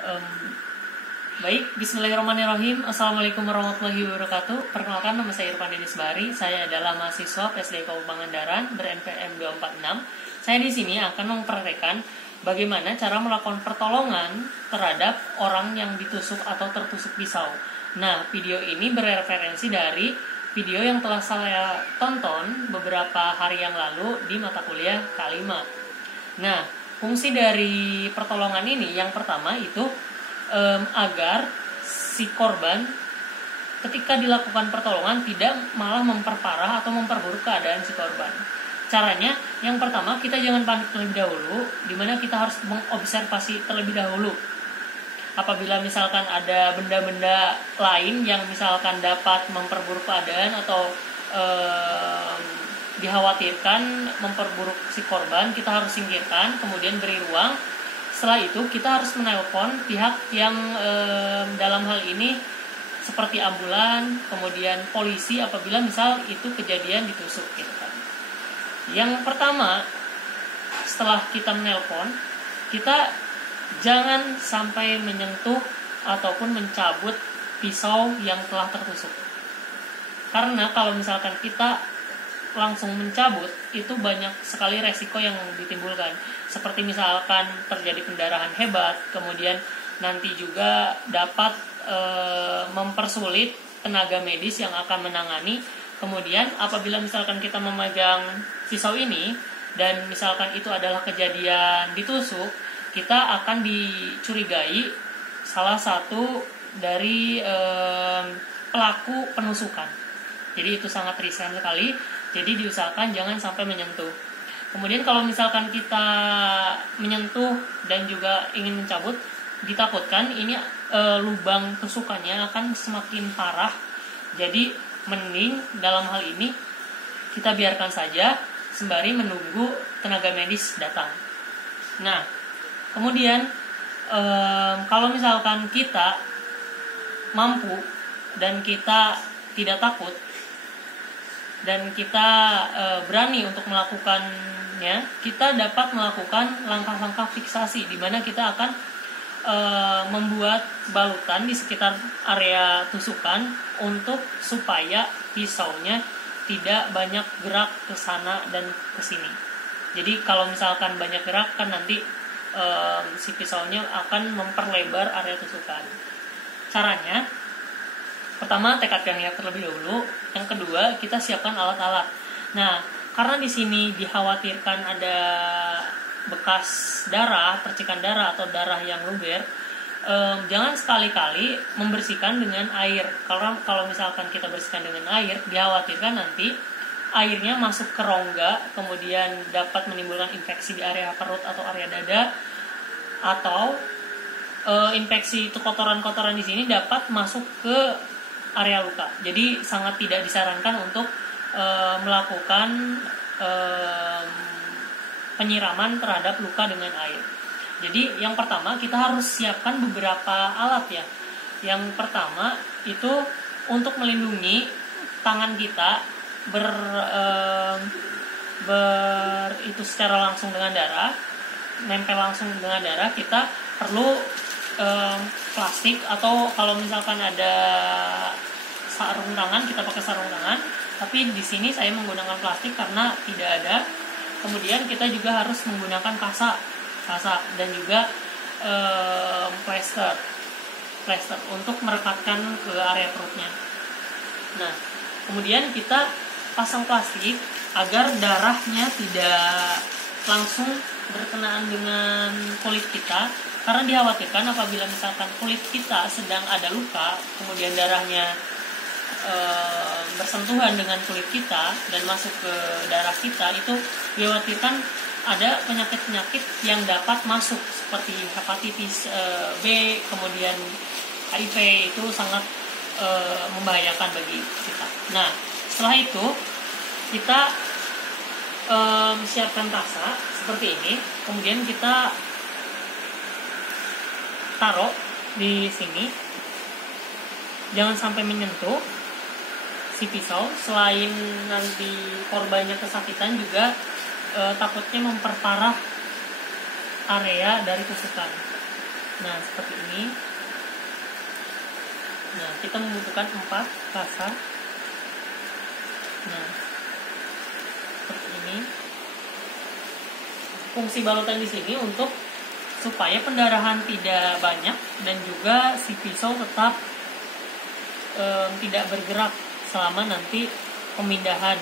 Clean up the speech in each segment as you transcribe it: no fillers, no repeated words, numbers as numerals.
Um, Baik, bismillahirrahmanirrahim. Assalamualaikum warahmatullahi wabarakatuh. Perkenalkan, nama saya Irfan Denis Bahari. Saya adalah mahasiswa PSDK Pangandaran ber-NPM 246. Saya di sini akan memperkenalkan bagaimana cara melakukan pertolongan terhadap orang yang ditusuk atau tertusuk pisau. Nah, video ini bereferensi dari video yang telah saya tonton beberapa hari yang lalu di mata kuliah K5. Nah, fungsi dari pertolongan ini yang pertama itu agar si korban ketika dilakukan pertolongan tidak malah memperparah atau memperburuk keadaan si korban. Caranya, yang pertama kita jangan panik terlebih dahulu, dimana kita harus mengobservasi terlebih dahulu. Apabila misalkan ada benda-benda lain yang misalkan dapat memperburuk keadaan atau dikhawatirkan memperburuk si korban, kita harus singkirkan, kemudian beri ruang. Setelah itu kita harus menelpon pihak yang dalam hal ini seperti ambulan, kemudian polisi apabila misal itu kejadian ditusuk gitu kan. Yang pertama, setelah kita menelpon, kita jangan sampai menyentuh ataupun mencabut pisau yang telah tertusuk. Karena kalau misalkan kita langsung mencabut, itu banyak sekali resiko yang ditimbulkan. Seperti misalkan terjadi pendarahan hebat, kemudian nanti juga dapat mempersulit tenaga medis yang akan menangani. Kemudian apabila misalkan kita memegang pisau ini dan misalkan itu adalah kejadian ditusuk, kita akan dicurigai salah satu dari pelaku penusukan. Jadi itu sangat riskan sekali. Jadi diusahakan jangan sampai menyentuh. Kemudian kalau misalkan kita menyentuh dan juga ingin mencabut, ditakutkan ini lubang tusukannya akan semakin parah. Jadi mending dalam hal ini kita biarkan saja sembari menunggu tenaga medis datang. Nah, kemudian kalau misalkan kita mampu dan kita tidak takut dan kita berani untuk melakukannya, kita dapat melakukan langkah-langkah fiksasi di mana kita akan membuat balutan di sekitar area tusukan untuk supaya pisaunya tidak banyak gerak ke sana dan ke sini. Jadi kalau misalkan banyak gerak kan nanti si pisaunya akan memperlebar area tusukan. Caranya, pertama tekadkan niat terlebih dahulu. Yang kedua, kita siapkan alat-alat. Nah, karena di sini dikhawatirkan ada bekas darah, percikan darah atau darah yang luber, jangan sekali-kali membersihkan dengan air. Kalau misalkan kita bersihkan dengan air, dikhawatirkan nanti airnya masuk ke rongga, kemudian dapat menimbulkan infeksi di area perut atau area dada, atau infeksi itu kotoran-kotoran di sini dapat masuk ke area luka. Jadi sangat tidak disarankan untuk melakukan penyiraman terhadap luka dengan air. Jadi yang pertama kita harus siapkan beberapa alat ya. Yang pertama itu untuk melindungi tangan kita itu secara langsung dengan darah, nempel langsung dengan darah, kita perlu plastik, atau kalau misalkan ada sarung tangan kita pakai sarung tangan, tapi di sini saya menggunakan plastik karena tidak ada. Kemudian kita juga harus menggunakan kasa dan juga plester untuk merekatkan ke area perutnya. Nah, kemudian kita pasang plastik agar darahnya tidak langsung berkenaan dengan kulit kita. Karena dikhawatirkan apabila misalkan kulit kita sedang ada luka, kemudian darahnya bersentuhan dengan kulit kita dan masuk ke darah kita, itu dikhawatirkan ada penyakit-penyakit yang dapat masuk seperti hepatitis B, kemudian HIV, itu sangat membahayakan bagi kita. Nah, setelah itu kita siapkan kasa seperti ini, kemudian kita taruh di sini, jangan sampai menyentuh si pisau. Selain nanti korbannya kesakitan, juga takutnya memperparah area dari tusukan. Nah, seperti ini. Nah, kita membutuhkan 4 kasa. Nah, seperti ini. Fungsi balutan di sini untuk supaya pendarahan tidak banyak dan juga si pisau tetap tidak bergerak selama nanti pemindahan.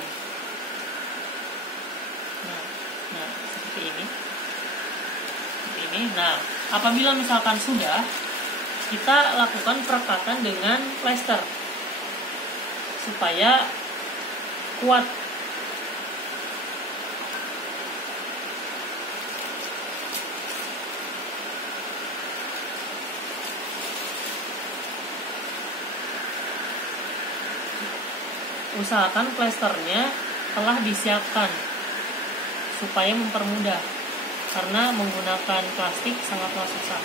Nah, seperti ini. Seperti ini. Nah, apabila misalkan sudah, kita lakukan perekatan dengan plester supaya kuat. Usahakan plesternya telah disiapkan supaya mempermudah, karena menggunakan plastik sangatlah susah.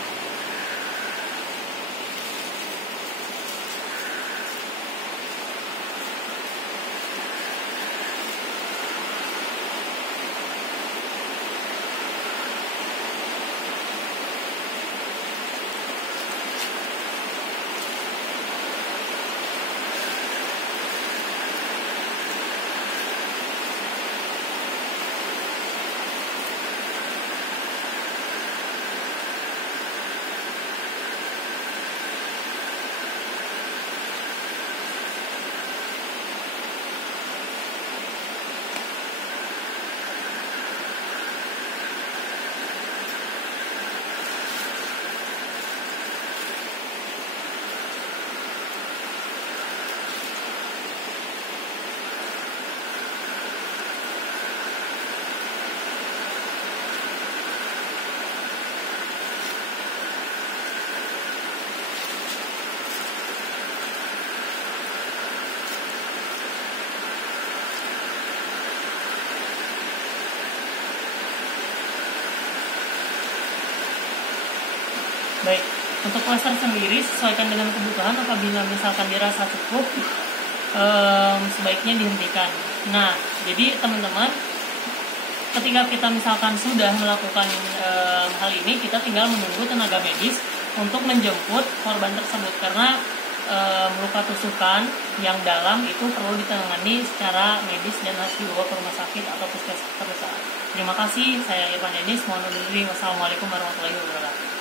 Baik, untuk plester sendiri sesuaikan dengan kebutuhan. Apabila misalkan dirasa cukup, sebaiknya dihentikan. Nah, jadi teman-teman, ketika kita misalkan sudah melakukan hal ini, kita tinggal menunggu tenaga medis untuk menjemput korban tersebut, karena luka tusukan yang dalam itu perlu ditangani secara medis dan harus dibawa ke rumah sakit atau puskesmas terdekat. Terima kasih, saya Irfan Denis, mohon undur diri. Wassalamualaikum warahmatullahi wabarakatuh.